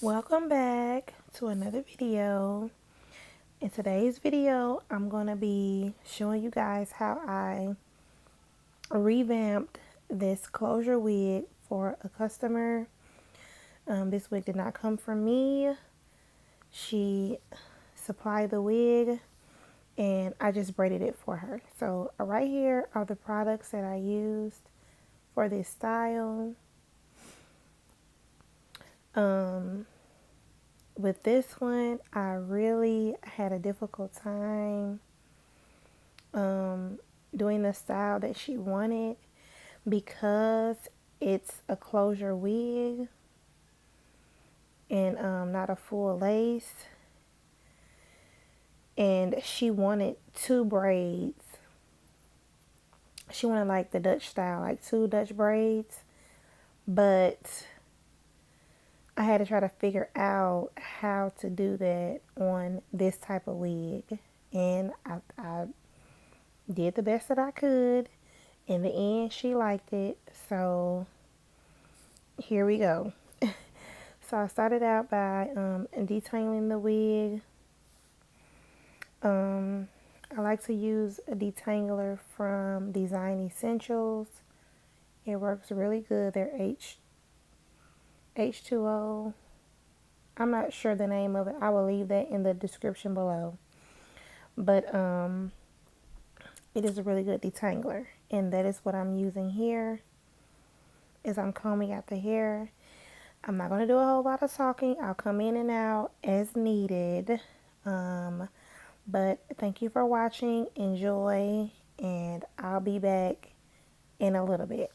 Welcome back to another video. In today's video, I'm going to be showing you guys how I revamped this closure wig for a customer. This wig did not come from me. She supplied the wig and I just braided it for her. So right here are the products that I used for this style. With this one, I really had a difficult time doing the style that she wanted because it's a closure wig and not a full lace. And she wanted two braids. She wanted like the Dutch style, like two Dutch braids. But I had to try to figure out how to do that on this type of wig. And I did the best that I could. In the end, she liked it. So here we go. So I started out by detangling the wig. I like to use a detangler from Design Essentials. It works really good. They're H2O. I'm not sure the name of it. I will leave that in the description below. But it is a really good detangler. And that is what I'm using here as I'm combing out the hair. I'm not going to do a whole lot of talking. I'll come in and out as needed. But thank you for watching. Enjoy. And I'll be back in a little bit.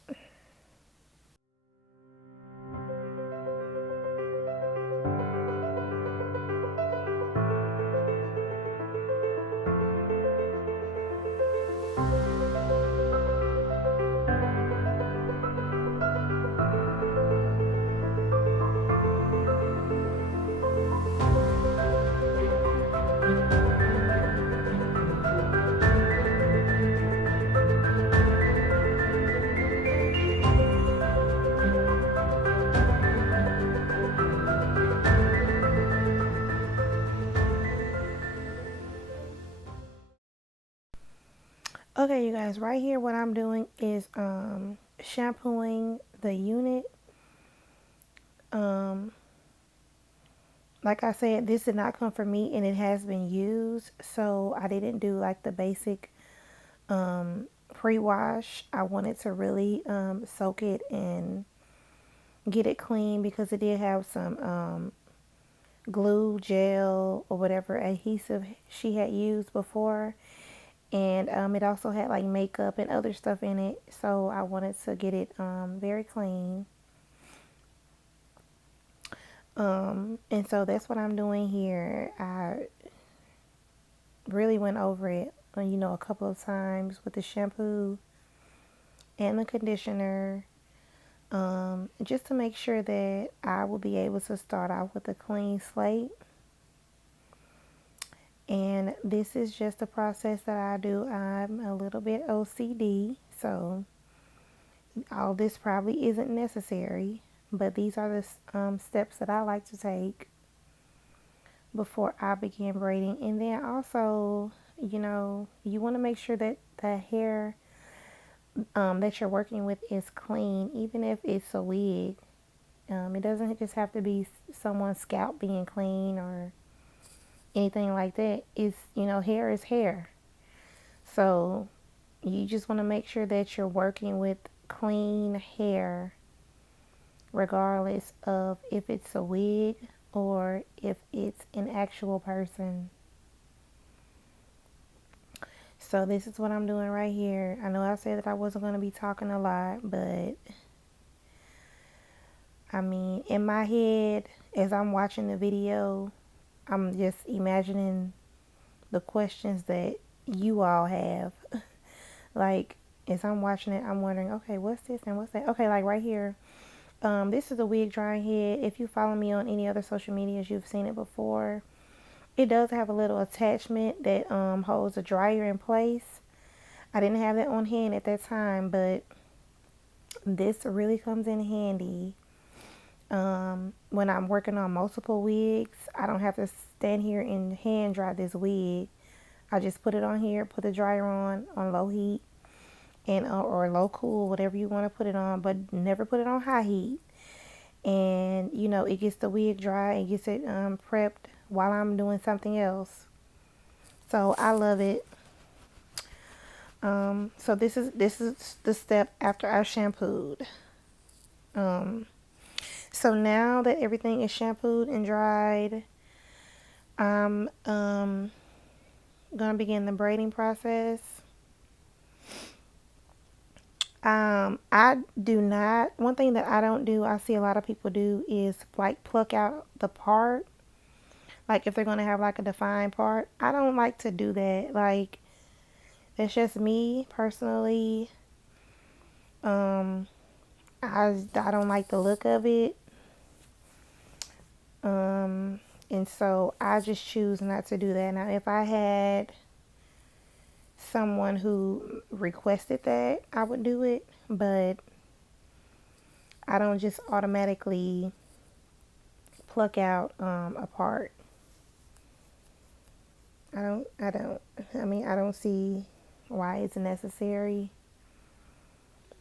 Okay, you guys, right here what I'm doing is shampooing the unit. Like I said, this did not come from me and it has been used, so I didn't do like the basic pre-wash. I wanted to really soak it and get it clean because it did have some glue, gel, or whatever adhesive she had used before. And it also had like makeup and other stuff in it. So I wanted to get it very clean. And so that's what I'm doing here. I really went over it, a couple of times with the shampoo and the conditioner. Just to make sure that I will be able to start off with a clean slate. And this is just a process that I do. I'm a little bit OCD, so all this probably isn't necessary, but these are the steps that I like to take before I begin braiding. And then also, you want to make sure that the hair that you're working with is clean, even if it's a wig. It doesn't just have to be someone's scalp being clean or anything like that. It's, hair is hair. So you just want to make sure that you're working with clean hair, regardless of if it's a wig or if it's an actual person. So this is what I'm doing right here. I know I said that I wasn't going to be talking a lot, but I mean, in my head, as I'm watching the video, I'm just imagining the questions that you all have. Like, as I'm watching it, I'm wondering, okay, what's this and what's that? Okay, like right here, this is a wig drying head. If you follow me on any other social medias, you've seen it before. It does have a little attachment that holds a dryer in place. I didn't have that on hand at that time, but this really comes in handy. when I'm working on multiple wigs, I don't have to stand here and hand dry this wig. I just put it on here, put the dryer on low heat, and or low cool, whatever you want to put it on, but never put it on high heat. And it gets the wig dry and gets it prepped while I'm doing something else. So I love it. So this is the step after I shampooed. Um, so now that everything is shampooed and dried, I'm gonna begin the braiding process. I do not. One thing that I don't do, I see a lot of people do, is like pluck out the part. Like if they're gonna have like a defined part, I don't like to do that. Like that's just me personally. Um, I don't like the look of it. Um, and so I just choose not to do that. Now, if I had someone who requested that, I would do it, but I don't just automatically pluck out a part. I don't see why it's necessary,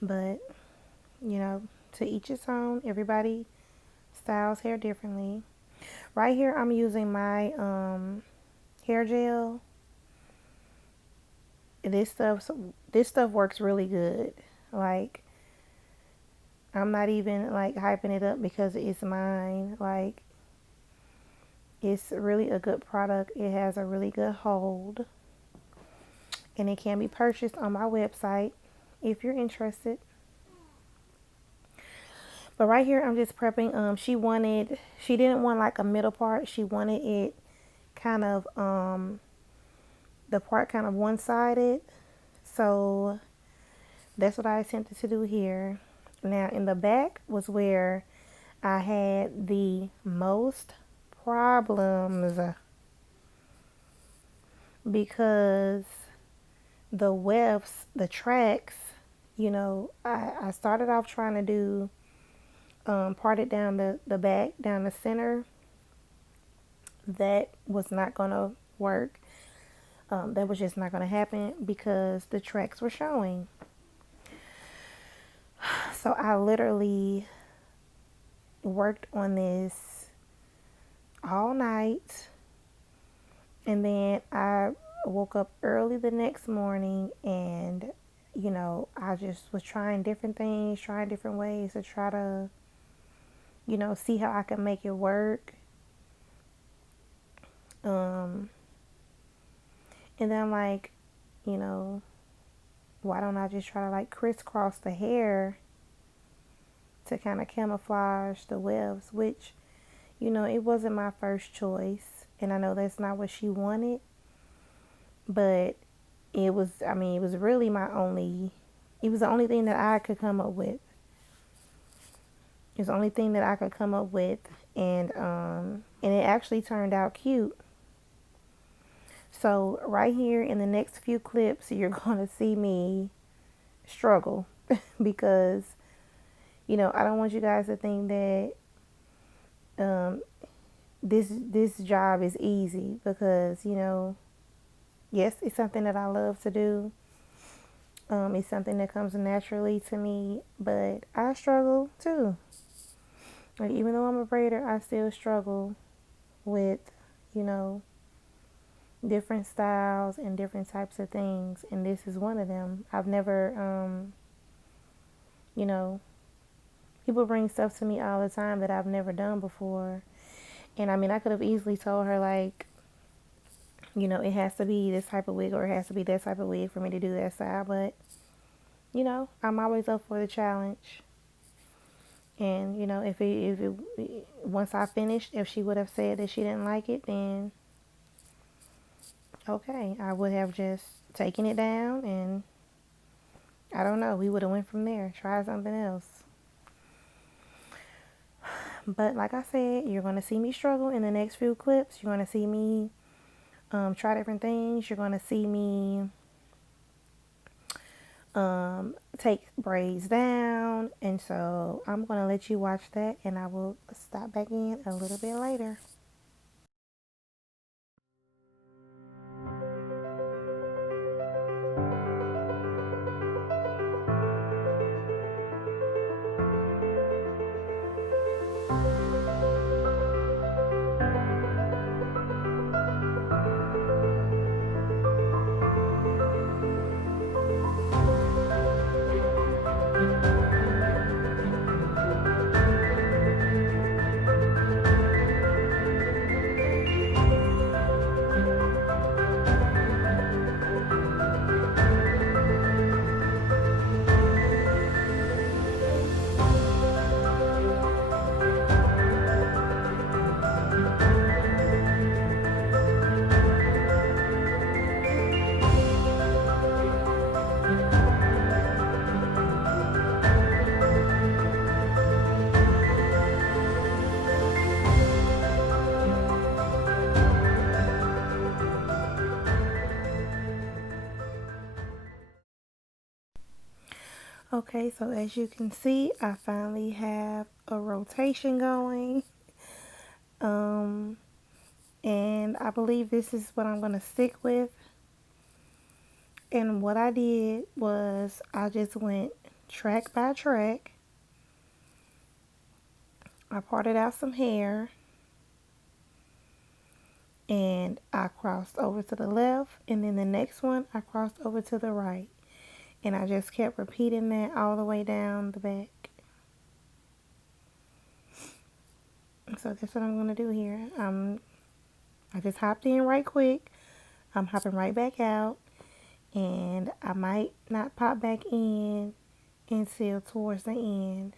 but to each its own. Everybody styles hair differently. Right here, I'm using my hair gel. This stuff works really good. Like I'm not even like hyping it up because it's mine. Like it's really a good product. It has a really good hold, and it can be purchased on my website if you're interested. But right here, I'm just prepping. She didn't want like a middle part. She wanted it kind of, the part kind of one-sided. So that's what I attempted to do here. Now in the back was where I had the most problems because the wefts, the tracks, I started off trying to do parted down the back, down the center. That was not going to work. That was just not going to happen because the tracks were showing. So I literally worked on this all night. And then I woke up early the next morning and, I just was trying different things, trying different ways to try to, see how I could make it work. And then I'm like, why don't I just try to like crisscross the hair to kind of camouflage the webs, which, it wasn't my first choice. And I know that's not what she wanted, but it was really it was the only thing that I could come up with. It's the only thing that I could come up with. And it actually turned out cute. So right here in the next few clips, you're going to see me struggle because, I don't want you guys to think that this job is easy because, yes, it's something that I love to do. It's something that comes naturally to me, but I struggle too. Like, even though I'm a braider, I still struggle with, different styles and different types of things, and this is one of them. I've never, people bring stuff to me all the time that I've never done before, and I could have easily told her like, it has to be this type of wig or it has to be that type of wig for me to do that style, but I'm always up for the challenge. And if it once I finished, if she would have said that she didn't like it, then okay, I would have just taken it down and I don't know, we would have went from there, try something else. But like I said, you're going to see me struggle in the next few clips. You're going to see me try different things. You're going to see me take braids down. And so I'm going to let you watch that, and I will stop back in a little bit later. Okay, so as you can see, I finally have a rotation going. And I believe this is what I'm going to stick with. And what I did was I just went track by track. I parted out some hair, and I crossed over to the left, and then the next one I crossed over to the right. And I just kept repeating that all the way down the back. So that's what I'm going to do here. I just hopped in right quick. I'm hopping right back out. And I might not pop back in until towards the end.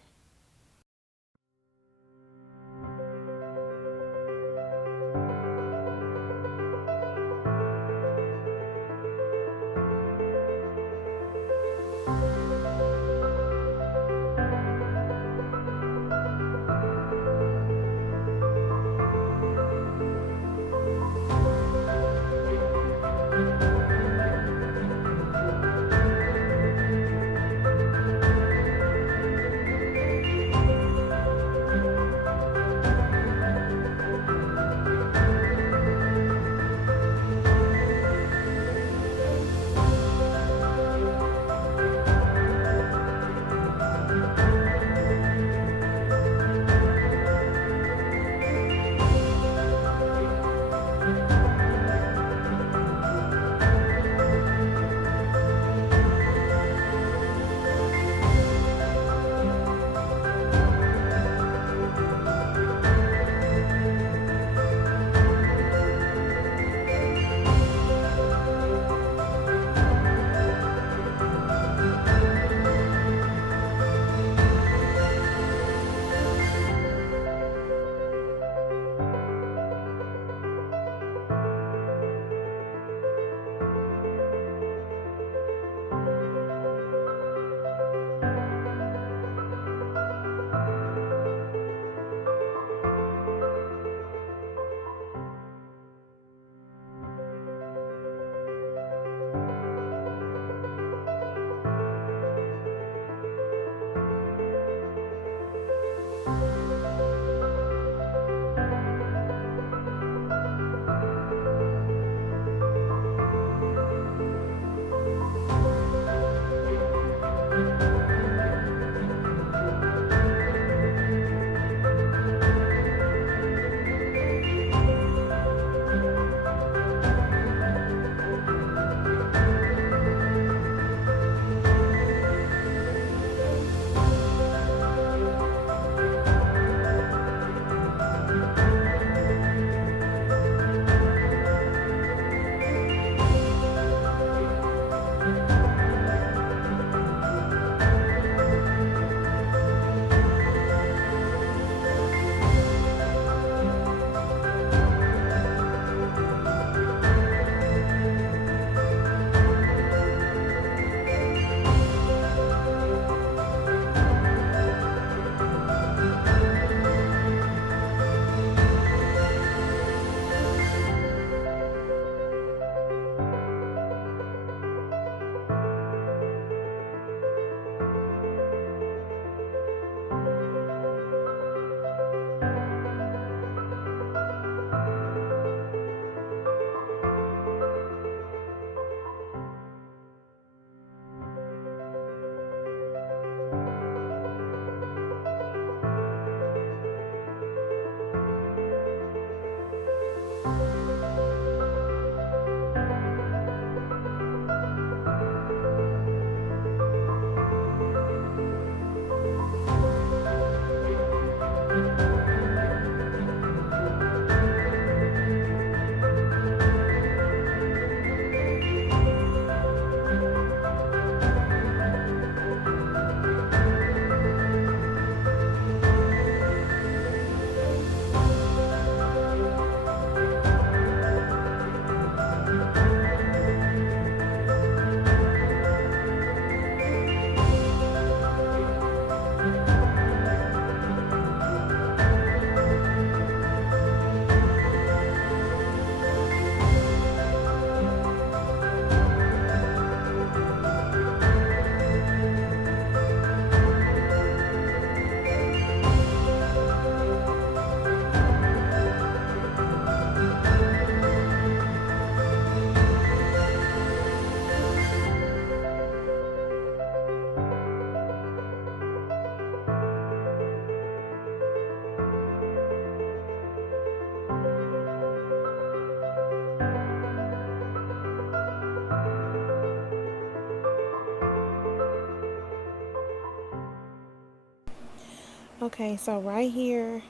Okay, so right here,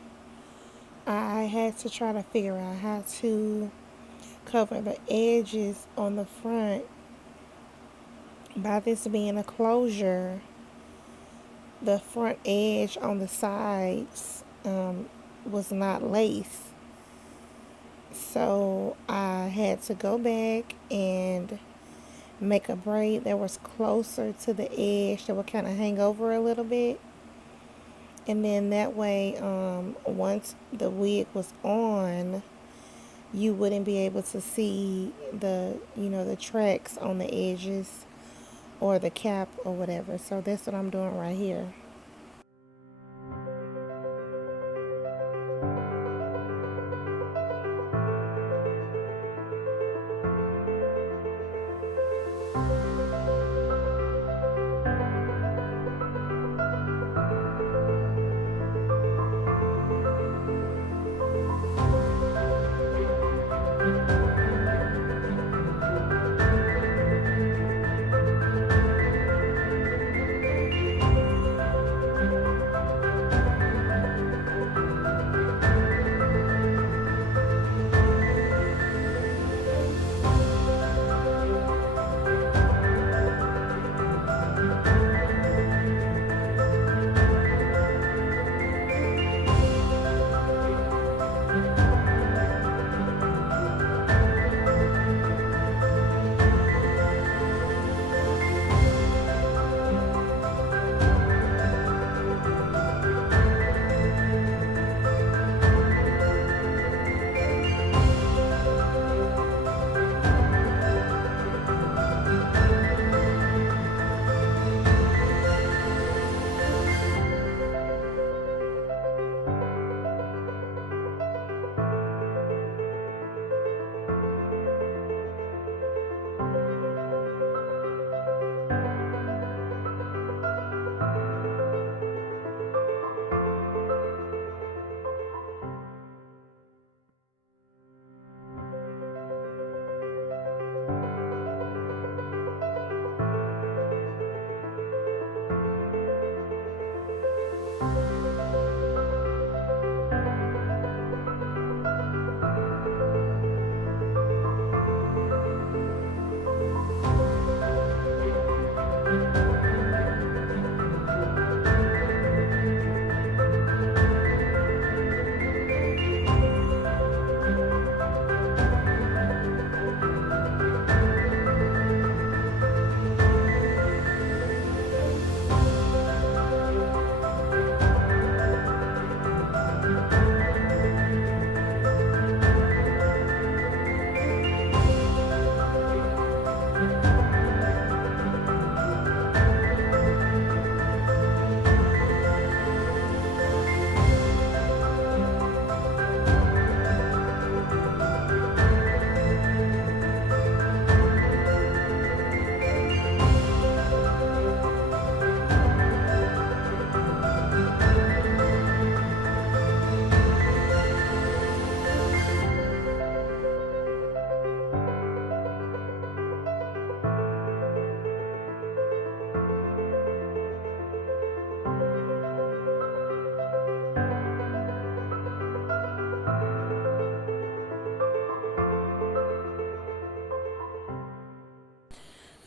I had to try to figure out how to cover the edges on the front. By this being a closure, the front edge on the sides was not lace. So I had to go back and make a braid that was closer to the edge that would kind of hang over a little bit. And then that way, once the wig was on, you wouldn't be able to see the tracks on the edges or the cap or whatever. So that's what I'm doing right here.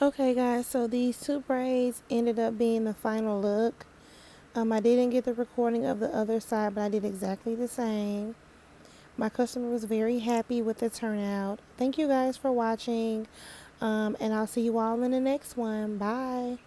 Okay, guys, so these two braids ended up being the final look. I didn't get the recording of the other side, but I did exactly the same. My customer was very happy with the turnout. Thank you guys for watching, and I'll see you all in the next one. Bye.